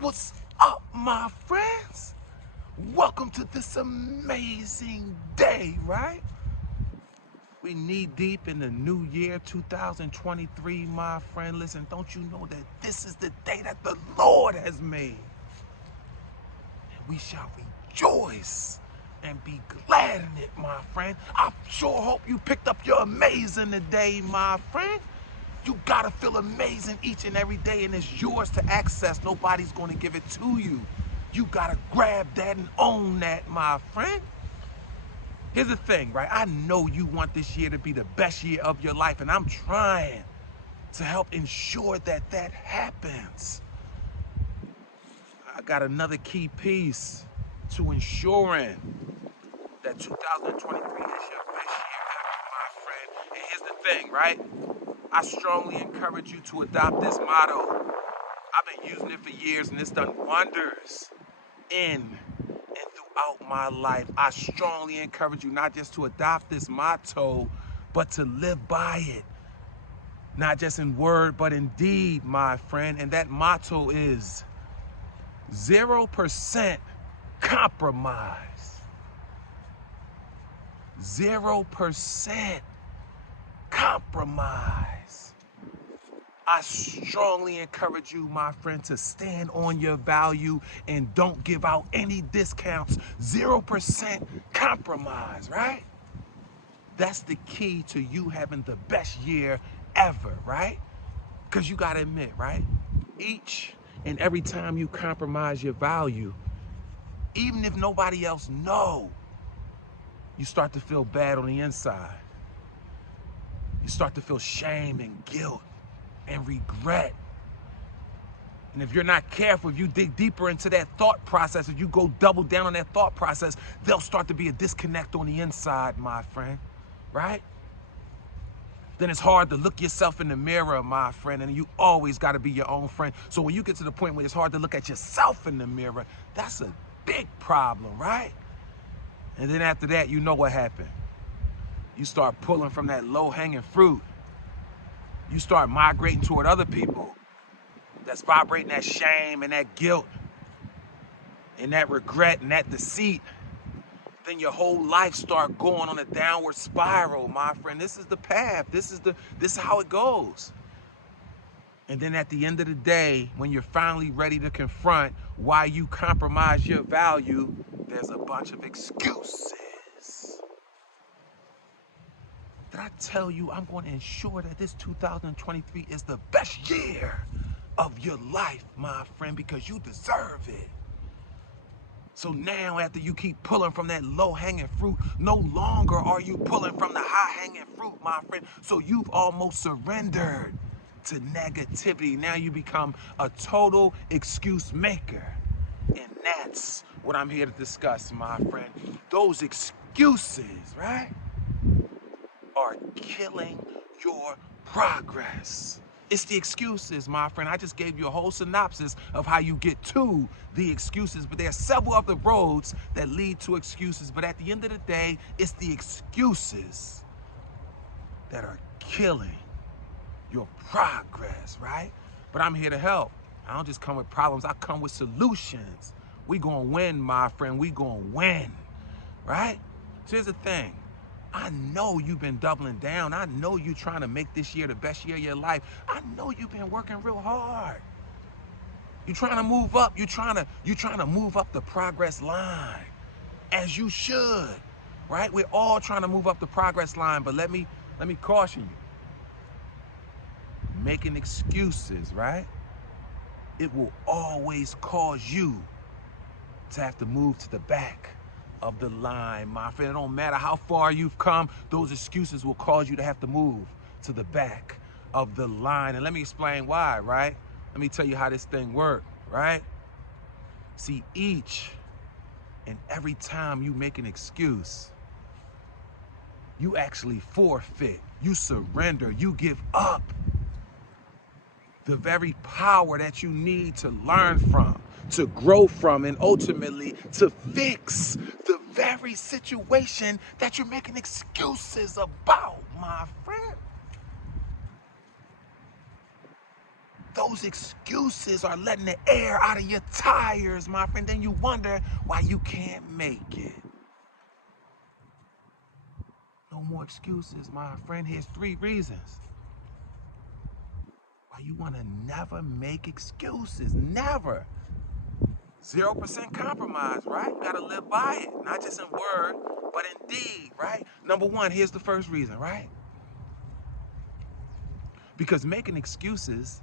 What's up, my friends? Welcome to this amazing day, right? We knee deep in the new year 2023, my friend. Listen, don't you know that this is the day that the Lord has made? And we shall rejoice and be glad in it, my friend. I sure hope you picked up your amazing today, my friend. You gotta feel amazing each and every day, and it's yours to access. Nobody's gonna give it to you. You gotta grab that and own that, my friend. Here's the thing, right? I know you want this year to be the best year of your life, and I'm trying to help ensure that that happens. I got another key piece to ensuring that 2023 is your best year ever, my friend. And here's the thing, right? I strongly encourage you to adopt this motto. I've been using it for years, and it's done wonders in and throughout my life. I strongly encourage you not just to adopt this motto, but to live by it. Not just in word, but in deed, my friend. And that motto is 0% compromise. 0% compromise. I strongly encourage you, my friend, to stand on your value and don't give out any discounts. 0% compromise, right? That's the key to you having the best year ever, right? Because you got to admit, right? Each and every time you compromise your value, even if nobody else knows, you start to feel bad on the inside. You start to feel shame and guilt and regret. And if you're not careful, if you dig deeper into that thought process, if you go double down on that thought process, there'll start to be a disconnect on the inside, my friend, right? Then it's hard to look yourself in the mirror, my friend, and you always got to be your own friend. So when you get to the point where it's hard to look at yourself in the mirror, that's a big problem, right? And then after that, you know what happened. You start pulling from that low-hanging fruit. You start migrating toward other people that's vibrating that shame and that guilt and that regret and that deceit. Then your whole life start going on a downward spiral, my friend. This is the path. This is how it goes. And then at the end of the day, when you're finally ready to confront why you compromise your value, there's a bunch of excuses. Did I tell you I'm going to ensure that this 2023 is the best year of your life, my friend, because you deserve it. So now, after you keep pulling from that low-hanging fruit, no longer are you pulling from the high-hanging fruit, my friend. So you've almost surrendered to negativity. Now you become a total excuse maker. And that's what I'm here to discuss, my friend. Those excuses, right, are killing your progress. It's the excuses, my friend. I just gave you a whole synopsis of how you get to the excuses, but there are several other roads that lead to excuses. But at the end of the day, it's the excuses that are killing your progress, right? But I'm here to help. I don't just come with problems. I come with solutions. We gonna win, my friend. We gonna win, right? So here's the thing. I know you've been doubling down. I know you're trying to make this year the best year of your life. I know you've been working real hard. You're trying to move up. You're trying to move up the progress line, as you should, right? We're all trying to move up the progress line, but let me caution you. Making excuses, right? It will always cause you to have to move to the back of the line, my friend. It don't matter how far you've come, those excuses will cause you to have to move to the back of the line. And let me explain why, right? Let me tell you how this thing works, right? See, each and every time you make an excuse, you actually forfeit, you surrender, you give up the very power that you need to learn from, to grow from, and ultimately to fix the very situation that you're making excuses about, my friend. those excuses are letting the air out of your tires, my friend, then you wonder why you can't make it. No more excuses, my friend. Here's 3 reasons why you want to never make excuses. Never. 0% compromise, right? You got to live by it, not just in word, but in deed, right? Number 1, here's the first reason, right? Because making excuses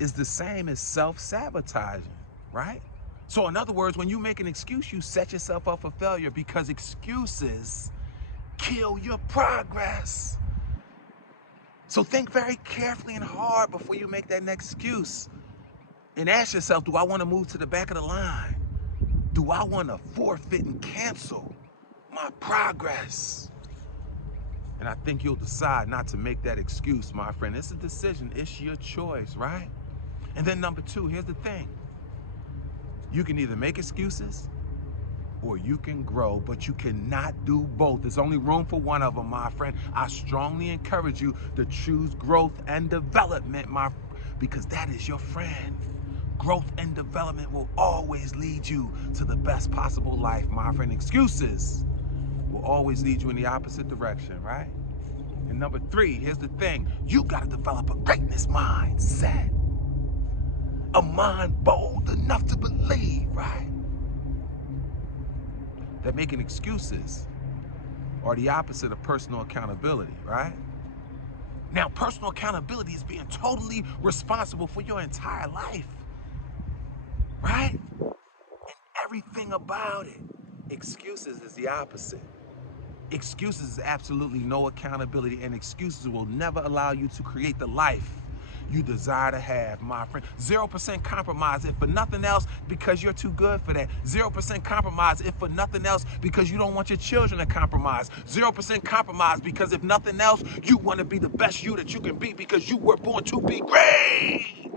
is the same as self-sabotaging, right? So in other words, when you make an excuse, you set yourself up for failure because excuses kill your progress. So think very carefully and hard before you make that next excuse. And ask yourself, do I want to move to the back of the line? Do I want to forfeit and cancel my progress? And I think you'll decide not to make that excuse, my friend. It's a decision. It's your choice, right? And then number 2, here's the thing. You can either make excuses or you can grow, but you cannot do both. There's only room for one of them, my friend. I strongly encourage you to choose growth and development, because that is your friend. Growth and development will always lead you to the best possible life, my friend. Excuses will always lead you in the opposite direction, right? And number 3, here's the thing. You got to develop a greatness mindset. A mind bold enough to believe, right? That making excuses are the opposite of personal accountability, right? Now, personal accountability is being totally responsible for your entire life, right? And everything about it. Excuses is the opposite. Excuses is absolutely no accountability, and excuses will never allow you to create the life you desire to have, my friend. 0% compromise, if for nothing else, because you're too good for that. 0% compromise, if for nothing else, because you don't want your children to compromise. 0% compromise, because if nothing else, you want to be the best you that you can be, because you were born to be great.